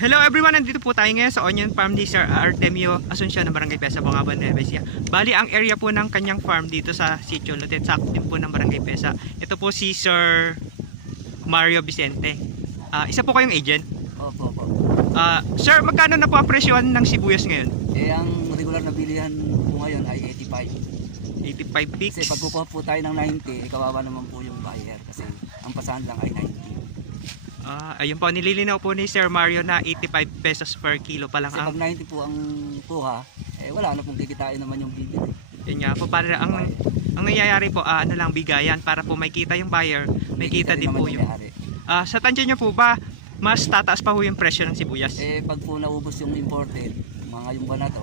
Hello everyone, nandito po tayo ngayon sa onion farm ni Sir Artemio Asuncion ng Barangay Pesa, Bungabon, Nueva Ecija. Bali, ang area po ng kanyang farm dito sa Sitio Lotet, sakop din po ng Barangay Pesa. Ito po si Sir Mario Vicente. Isa po kayong agent. Opo. Sir, magkano na po ang presyohan ng sibuyas ngayon? Ang regular na bilihan po ngayon ay 85. 85 peaks. Kasi pag kukuha po tayo ng 90, kawawa naman po yung buyer kasi ang pasahan lang ay 90. Ayun po, nililinaw po ni Sir Mario na 85 pesos per kilo pa lang Kasi ang... pag 90 po ang kuha, wala na pong kikitain naman yung bibili. Yun nga po, para ang nangyayari po, ano lang, bigayan para po may kita yung buyer, may kita din po yung... Sa tansya nyo po ba, mas tataas pa po yung presyo ng sibuyas? Pag po naubos yung imported, yung buwan na to,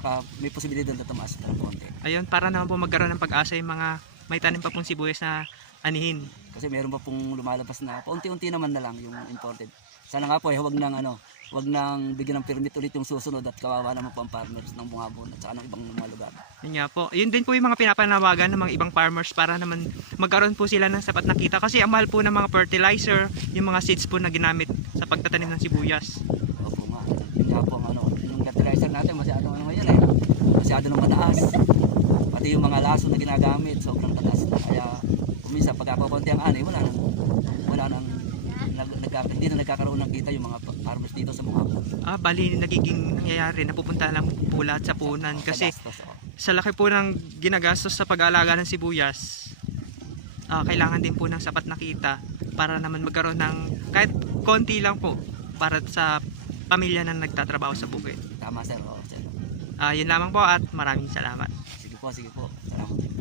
baka may posibilidad na tumaas na ng konti. Ayun, para naman po magkaroon ng pag-asa yung mga may tanim pa pong sibuyas na anihin. Kasi meron pa pong lumalabas na paunti-unti naman na lang yung imported. Sana nga po wag nang bigyan ng permit ulit yung susunod at kawawa naman po ang farmers ng Bungabon at saka ng ibang mga lugar. Yun nga po. Yun din po yung mga pinapanawagan ng mga ibang farmers para naman magkaroon po sila ng sapat na kita. Kasi ang mahal po ng mga fertilizer, yung mga seeds po na ginamit sa pagtatanim ng sibuyas. Opo nga. Yun nga po yung fertilizer natin masyado ngayon masyado nang mataas. Pati yung mga laso na ginagamit sobrang taas na. Kaya kumisa pagkakonti ang ani, hindi na nagkakaroon ng kita yung mga farmers dito sa Bungabon. Bali nagiging nangyayari, napupunta lang po lahat sa punan kasi sa laki po ng ginagastos sa pag-aalaga ng sibuyas, kailangan din po ng sapat na kita para naman magkaroon ng kahit konti lang po para sa pamilya na nagtatrabaho sa bukid. Tama sir. Sir. Yun lamang po at maraming salamat. Sige po. Salamat.